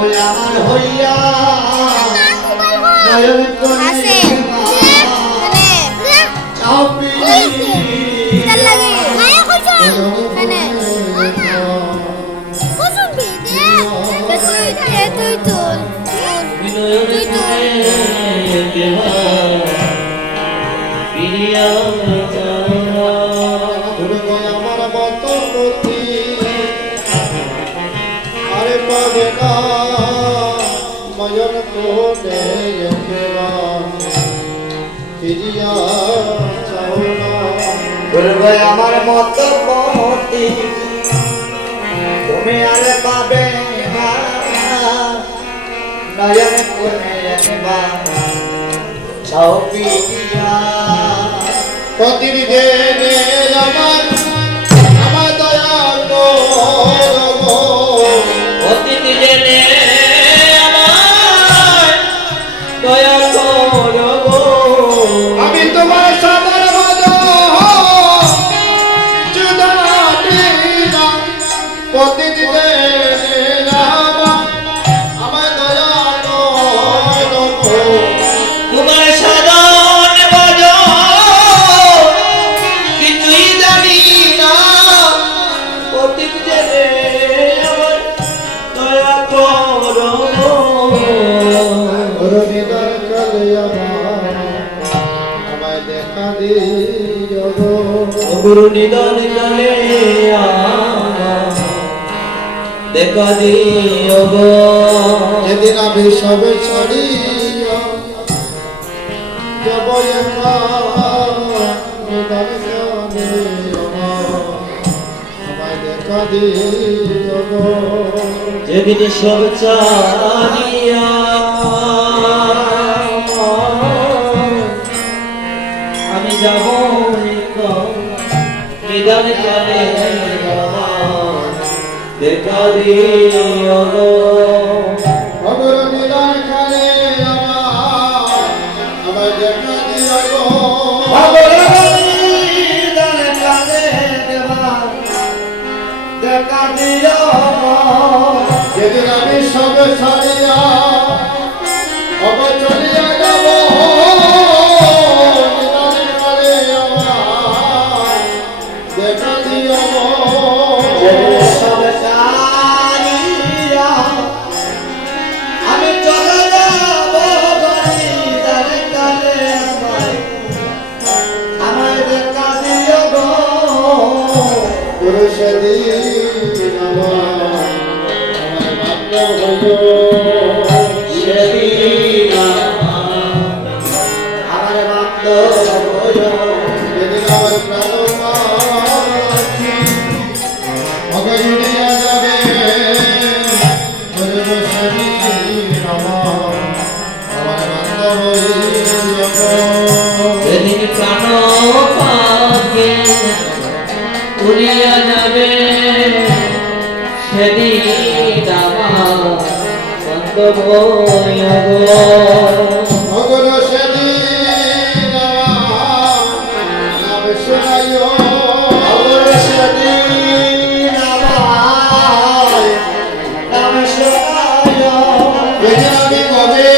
আমার হইয়া নয়ন কোণে চাপি আমার মত প্রতি আরে পাবে না নয়ন কোণে ফিরিয়া চাও না বলবে আমার মত প্রতি তুমি আর পাবে না নয়ন কোণে চাও ফিরিয়া প্রতিদিনে আমার আমার দয়াল প্রতিদিনে আমার দয়াল আমি তোমার সাদর বাজো জুদা দিলাম প্রতিদিনে আমার দয়াল তোমার সাদর বাজো কিছুই জানি না প্রতিদিনে আমার দয়া করো রবিদার কালে আমায় দেখা দিও গুরু নিদান কালে দেখা দিও যেদিন আমি সবে ছাড়িয়া যাব একা নিদান কালে আমায় দেখা দিও যেদিন সব ছাড়িয়া আমি যাব নিদান কালে দেখা দিও অগর নিদান কালে আমায় দেখা দিও অগর নিদান কালে দেখা দিও যেদিন আমি সব ছাড়িয়া চলিয়া যাব দেখা দিও সব ছাড়িয়া আমি চলে যাব আমায় দেখা দিও সেদিন আমার মাত্র হইল সেদিন আমার মাত্র হইল সেদিন আমার প্রাণমাছি অগজুড়িয়া যাবে সেদিন আমার মাত্র হইল সেদিন প্রাণ পাবে উড়িয়া যাবে সেদিন আমার বন্ধ অগর সেদিন নাম শোনাইও অগর সেদিন আমার নাম শোনাইও আমি কবে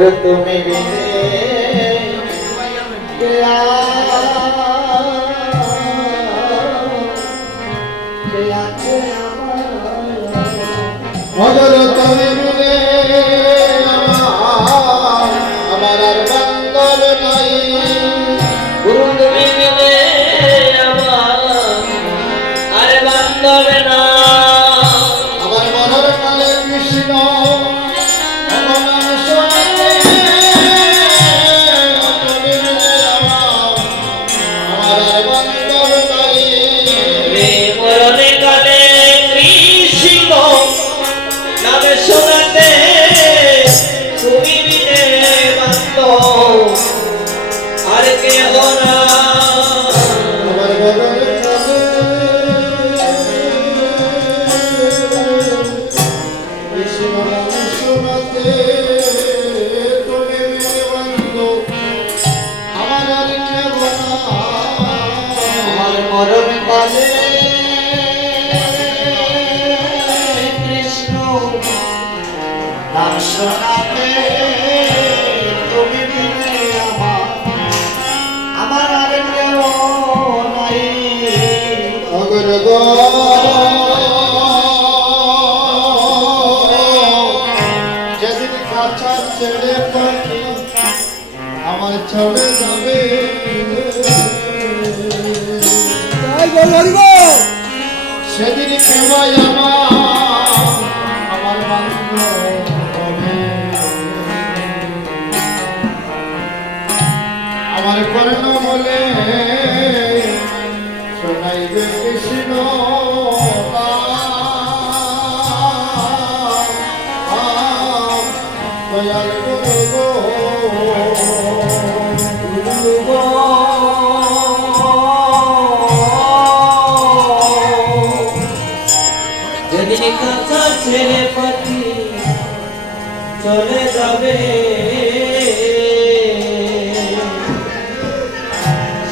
গুরু তুমি বিনে মগর তুমি বিনে আমার আর বান্ধব নাই গুরু তুমি বিনে আমার আর বান্ধব না আমার মনের কালে কৃষ্ণ ভগবান শোনে তুমি বিনে আমার আর বান্ধব নাই রে মরণে কালে কৃষ্ণ নামে শোনাতে তুমি বিনে বান্ধব আর কেহ না আমার মনের কালে কৃষ্ণ নাম শোনাতে তুমি বিনে বান্ধব আমার আর কেহ না আমার মরণ কালে কৃষ্ণ নাম শোনাতে তুমি বিনে আমার আর কেউ নাই অগর যেদিন কাছা ছেড়ে পাখি আমার ছড়ে যাবে সেদিন কেবাই আমার বান্ধব হবে আমার কর্ণ বলে শোনাইবে কৃষ্ণ দয়াল গুরু গো যেদিন কথা ছেড়ে পাখি চলে যাবে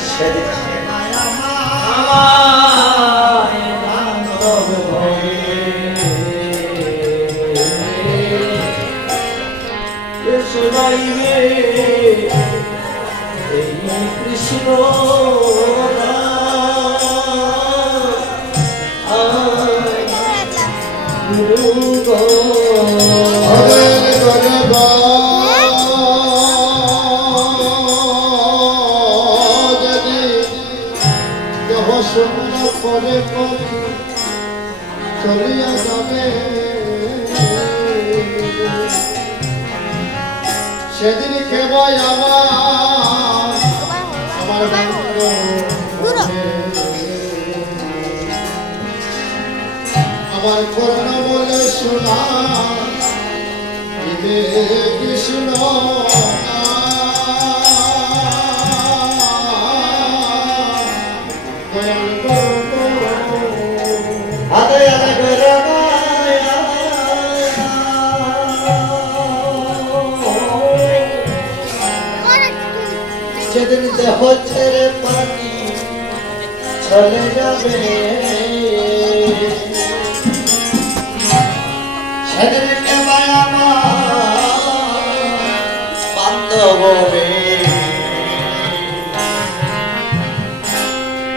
সেদিন আমায় বান্ধব হবে। কে শোনাইবে এই কৃষ্ণ গুরু গো চলিয়া যাবে সেদিন কেবল আমার বান্ধব আমার করোনা বলে শোনা দিবে কৃষ্ণ আদে আদে করে যেদিন দেহ ছেড়ে পাখি চলে যাবে সেদিন কেবল আমার বান্ধব হবে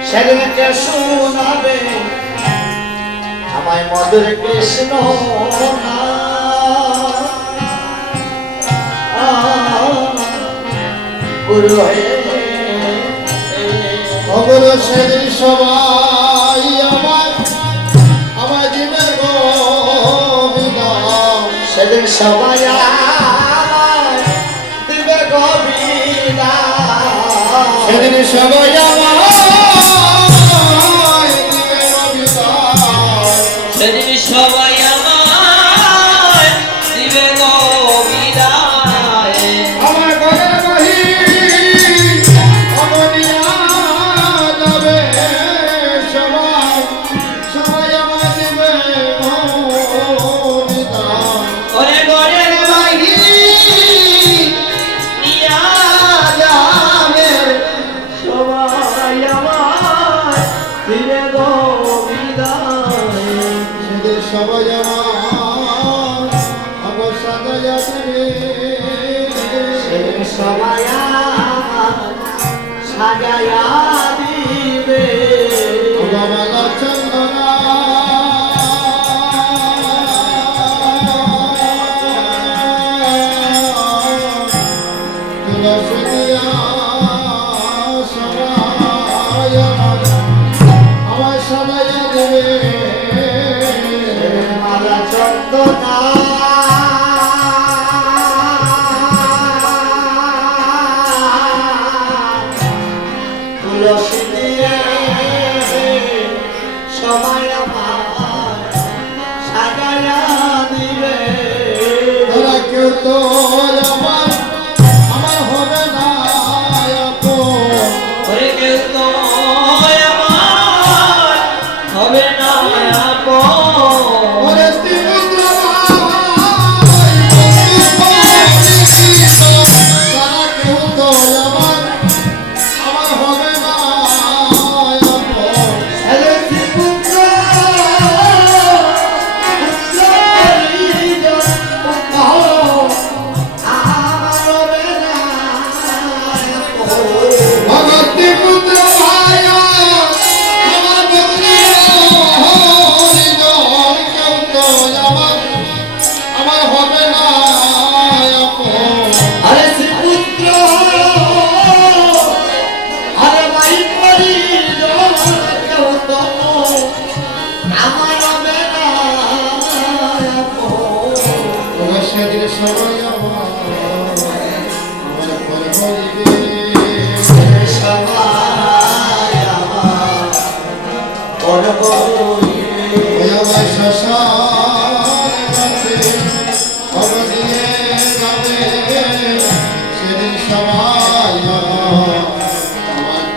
সেদিনকে শোনাবে আমায় মধুর কৃষ্ণ গুরু হয়ে খবর সেদিন সবাই আমার দিবে গো বিদায় সেদিন সবাই আমায় দিবে গভীরা সেদিন সবাই সেদিন সবাই আমায় দিবে গভীরা আমার ঘরের বহি অমনিয়া যাবে সবাই সবাই আমার দিবে বিদায় ওরে গরের বাহি নিয়া যাবে সবাই সেদিন সবাই আমায় সাজাইয়া দিবে কমলা চন্দনা তুলসী দিয়া সবাই আমার সাজাইয়া দেবে মালা চন্দনা তুলসী দিয়ে সবাই আমায় সাজাইয়া দিবে তোরা কেউ তো আমার আমার হবে না আপন। ওরে কেউ তো আমার হবে না আপন ওরে ত্রিপুত্র ভাই, তারা কেউ তো আমার আমার হবে না আপন। আরে শ্রীপুত্র আমার হবে না আমার ত্রিপুত্র ভাই, আমার বন্ধু হরিজন, কেউ তো আমার হবে না আপন। আরে শ্রীপুত্র আরে ভাই পরিজন কেউ তো আমার হবে না তোরা সেদিন সবাই আমার পর হইবে। সবাই আমার পরব ওই আমার শ্মশানে খবর দিয়ে যাবে, সেদিন সবাই আমার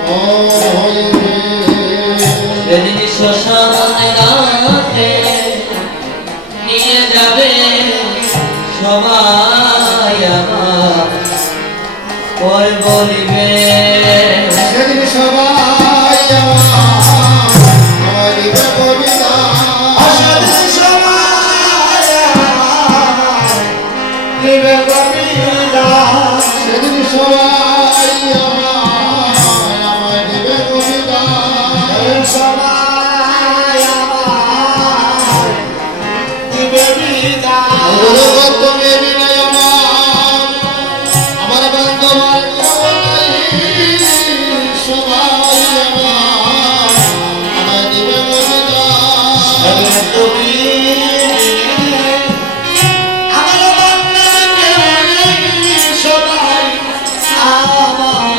পর হইবে। সেদিন শ্মশানে রাতে নিয়ে যাবে সবাই আমার পর বলিবে সেদিন সবাই আমার দিবে কবিতা। সেদিন সবাই আমার দিবে কবিতা সেদিন সবাই আমার দিবে কবিতা। সেদিন সবাই আমার দিবে বিদায় ওরে তুমি বিনয় আমার বান্ধবার নাই, সবাই আমার দিবে কবিতা। সেদিন তুমি আমার বাংলাকে সবাই আমার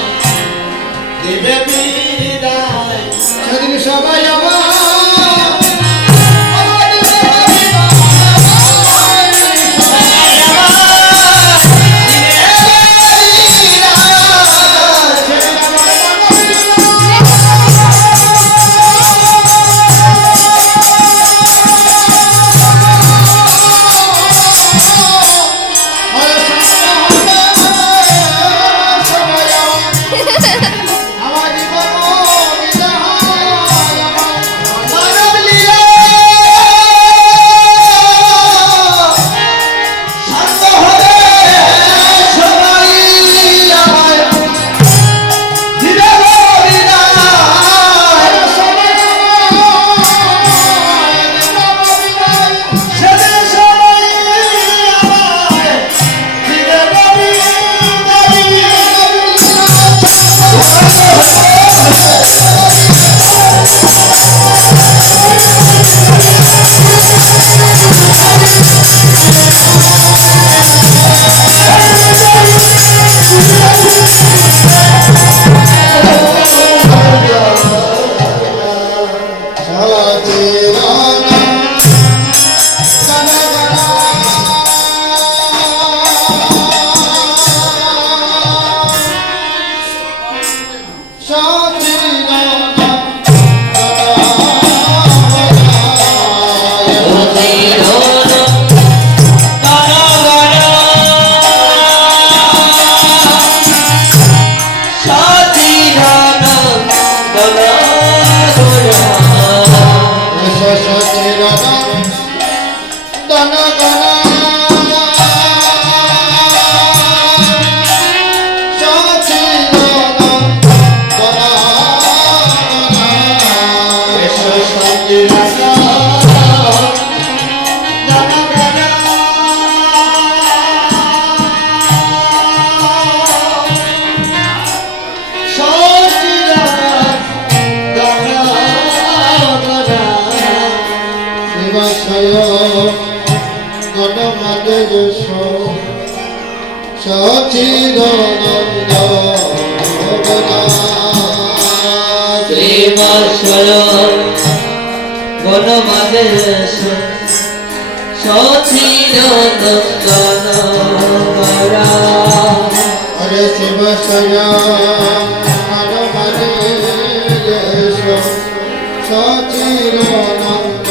দিবে বিদায় সেদিন সবাই আমার দিবে কবিতা। মাঝে সচিদানন্দ শ্রীবাসর বনমাদে সচিদানন্দন হরে শিব মাঝে সচিদানন্দ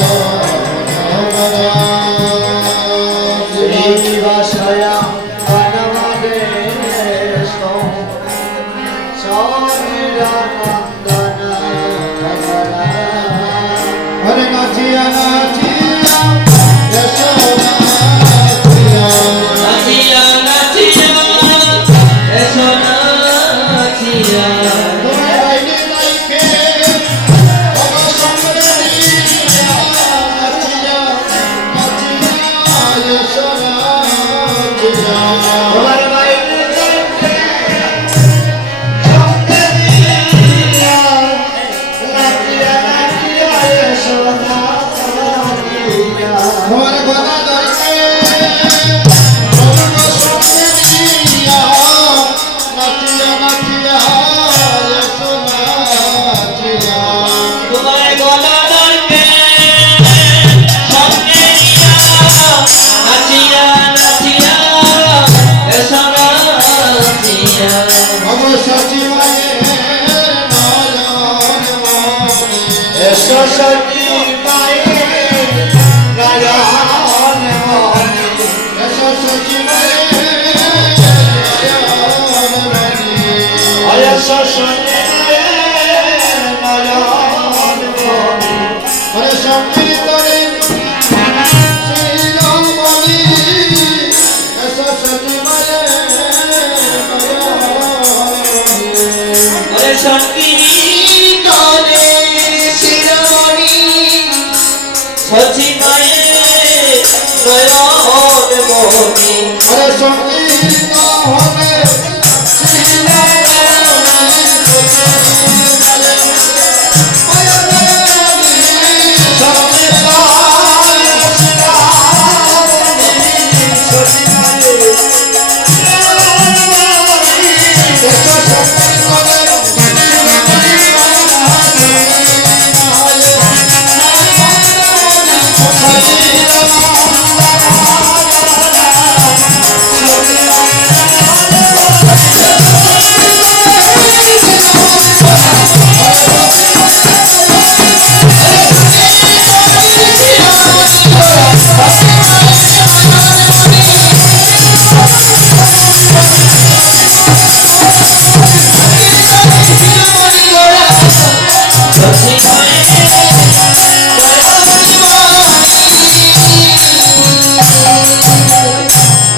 শ্রীনিবাসয়া বনমাদেশ সচিদানন্দন হরে নাচিয়া নাচিয়া যশোদা নাচিয়া নাচিয়া এসো নাচিয়া তোমার আইনে লাইকে অবসম্বরণী নাচিয়া নাচিয়া যশোদা তোমার বাইরে যাইতে সঙ্গে দিয়া নাচিয়া নাচিয়া যশোদা দিয়া তোমার গলা ধরকে অবসম্বরণী নাচিয়া নাচিয়া যশোদা তোমার গলা ধরকে সঙ্গে নিয়া নাচিয়া নাচিয়া এসো নাচিয়া এসো সখী মায়ে নয়ন মনি এসো সখী মায়ে নয়ন মনি ওরে সংকীর্তনে শিরোমণি সচিমায়ে নয়ন মনি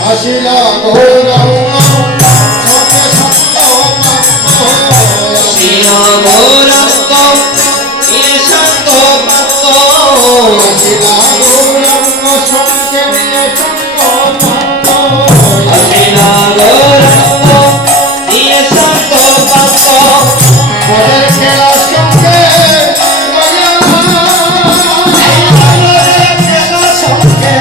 আসিলা গৌরঙ্গ সঙ্গে শিরগৌরঙ্গ ঈশাঙ্গ ভক্ত আসিলা গৌরঙ্গ সঙ্গে নিয়ে অশিলা গৌরঙ্গ ঈশাঙ্গ ভক্ত পরের খেলা সঙ্গে সঙ্গে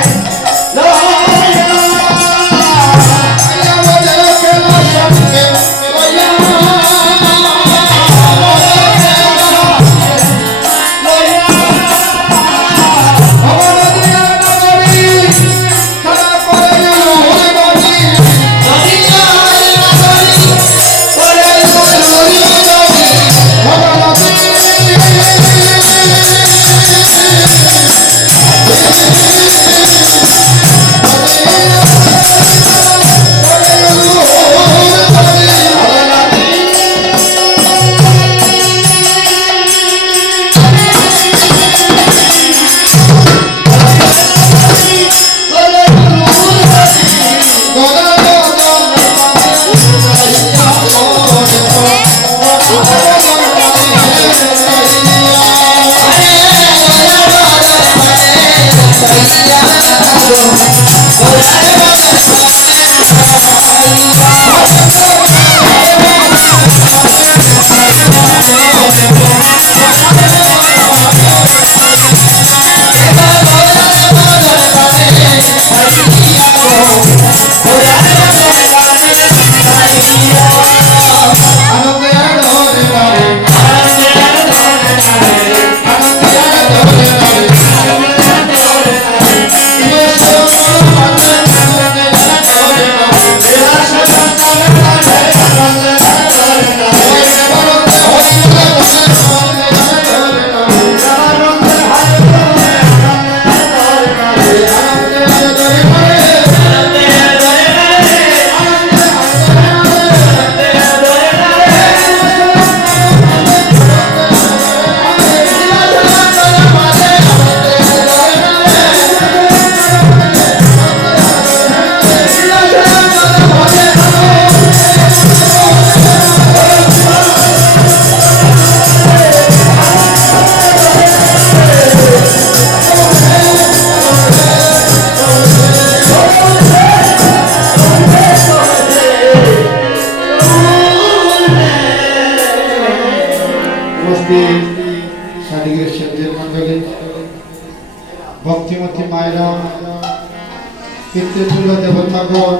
পিতৃতুল্য দেবতাগণ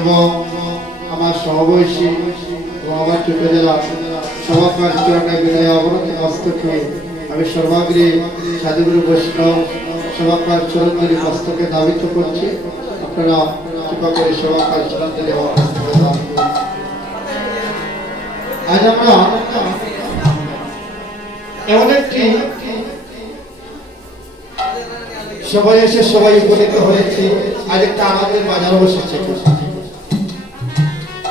এবং আমার সহবয়সী এবং আমার উপজেলা সভাকার চরণে বিনয় অবনত মস্তকে আমি সর্বাগ্রে সাধুগুরু বৈষ্ণব সভাকার চরণগুলি মস্তকে ধাবিত করছি। আপনারা কৃপা করে সভাকার চরণগুলি আমার মস্তকে ধাবিত করুন। আজ আমরা এমন একটি সবাই এসে সবাই উপনীত হয়েছে। আজ একটা আমাদের বাজার বসেছে।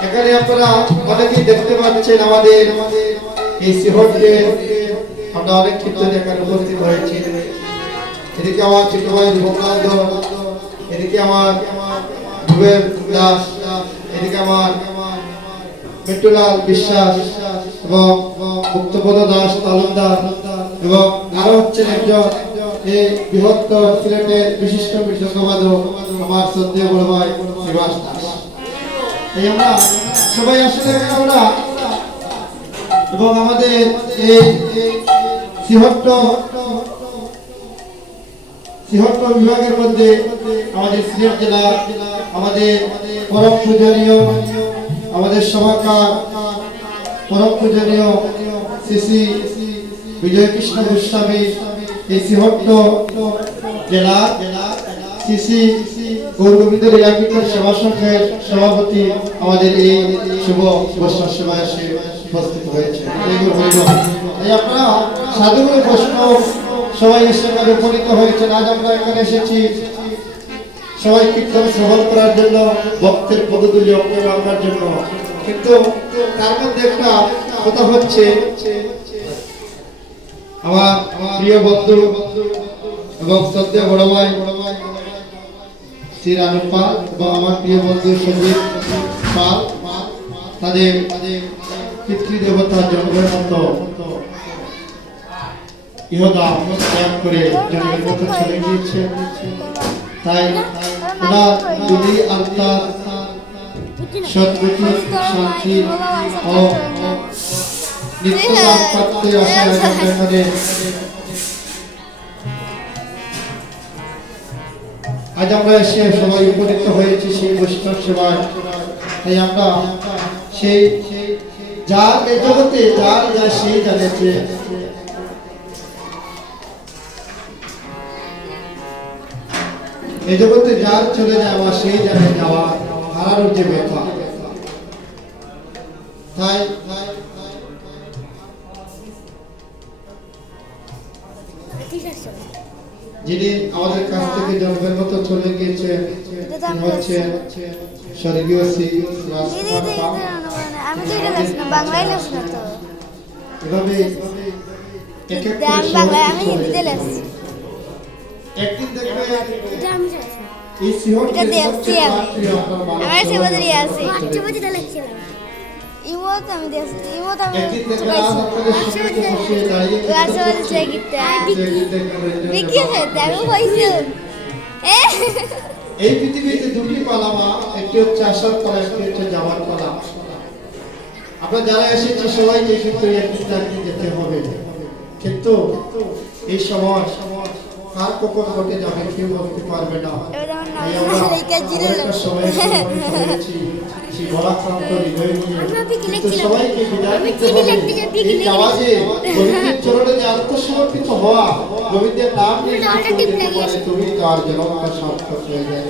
এখানে আপনারা অনেকেই দেখতে পাচ্ছেন আমাদের এই সিহটে আমরা অনেক কীর্তন এখানে উপস্থিত হয়েছি। এদিকে আমার ছোট ভাই রূপকান্ত, এদিকে আমার ভুবের দাস, এদিকে আমার মিট্টুলাল বিশ্বাস এবং মুক্তপদ দাস তালুকদার এবং আরো হচ্ছেন একজন এই বৃহত্তর সিলেটের বিশিষ্ট বিশ্ববাদক আমার শ্রদ্ধেয় বড় ভাই নিবাস দাস। এই আমরা সবাই আসলে আমরা এবং আমাদের এই সিহট্ট বিভাগের মধ্যে আমাদের সিলেট জেলা আমাদের পরম পূজনীয় আমাদের সভাকার পরম পূজনীয় শ্রী বিজয় কৃষ্ণ গোস্বামী এই সিহট্ট জেলা শ্রী গৌরগোবিন্দ লীলাকীর্তন সেবা সংঘের সভাপতি আমাদের এই শুভ বৈষ্ণব সেবায় এসে উপস্থিত হয়েছে। এই আপনারা সাধুগুরু বৈষ্ণব সবাই এসে উপনীত হয়েছেন। আজ আমরা এখানে এসেছি সবাই কীর্তন শ্রবণ করার জন্য, ভক্তের পদধূলি অঙ্গে রাখার জন্য। কিন্তু তার মধ্যে একটা কথা হচ্ছে, আমার প্রিয় বন্ধু এবং শ্রদ্ধেয় বড় ভাই শ্রী রানু পাল এবং আমার প্রিয় বন্ধু সঞ্জিত পাল তাদের পিতৃদেবতার জন্মের মতো ইহদাম ত্যাগ করে জন্মের মতো চলে গিয়েছে। তাই ওনার যদি আত্মার সদ্গতি শান্তি ও নিত্যলাভ প্রাপ্তি আশায় এখানে আজ আমরা এসে সবাই উপনীত হয়েছি সেই বৈষ্ণব সেবায়। তাই আমরা সেই যার এ জগতে যার যা সেই জানেছে, এই জগতে যার চলে যাওয়া সেই জানে যাওয়া হারানোর যে ব্যথা। তাই যিনি আমাদের কাছ থেকে জন্মের মতো চলে গিয়েছেন তিনি হচ্ছেন স্বর্গীয় শ্রী রাজকুমার পাল। আমি তো এটা জানি না, বাংলায় লেখছি না তো। এভাবে এক এক করে আমি বাংলায়, আমি হিন্দিতে লেখছি। একদিন দেখবে এটা আমি জানি। এই সিহট এটা দেখছি আমি। আমার সেবাদারি আছে। সেবাদিটা লিখছিলাম। ইমোত আমি দেখছি। ইমোত আমি একদিন দেখবে রাত আপনাদের সঙ্গে বসে দাঁড়িয়ে রাজবাড়ি জায়গিটা বিকি হয়েছে আমি পাইছি। এই পৃথিবীতে দুটি পালা মা, একটি হচ্ছে আসার পালা, একটি হচ্ছে যাওয়ার পালা। আমরা যারা এসেছি সবাইকে কিন্তু একদিন না একদিন যেতে হবে। কিন্তু এই সময় কার কখন ঘটে যাবে কেউ বলতে পারবে না। তাই আমরা একটা সময় হয়েছি সেই ভরাক্রান্ত হৃদয় নিয়ে কিন্তু সবাইকে বিদায় দিতে হবে। এই যাওয়া যে গোবিন্দের চরণে যে আত্মসমর্পিত হওয়া, গোবিন্দের নাম নিয়ে তুমি তো আর জনমটা সার্থক হয়ে যায়।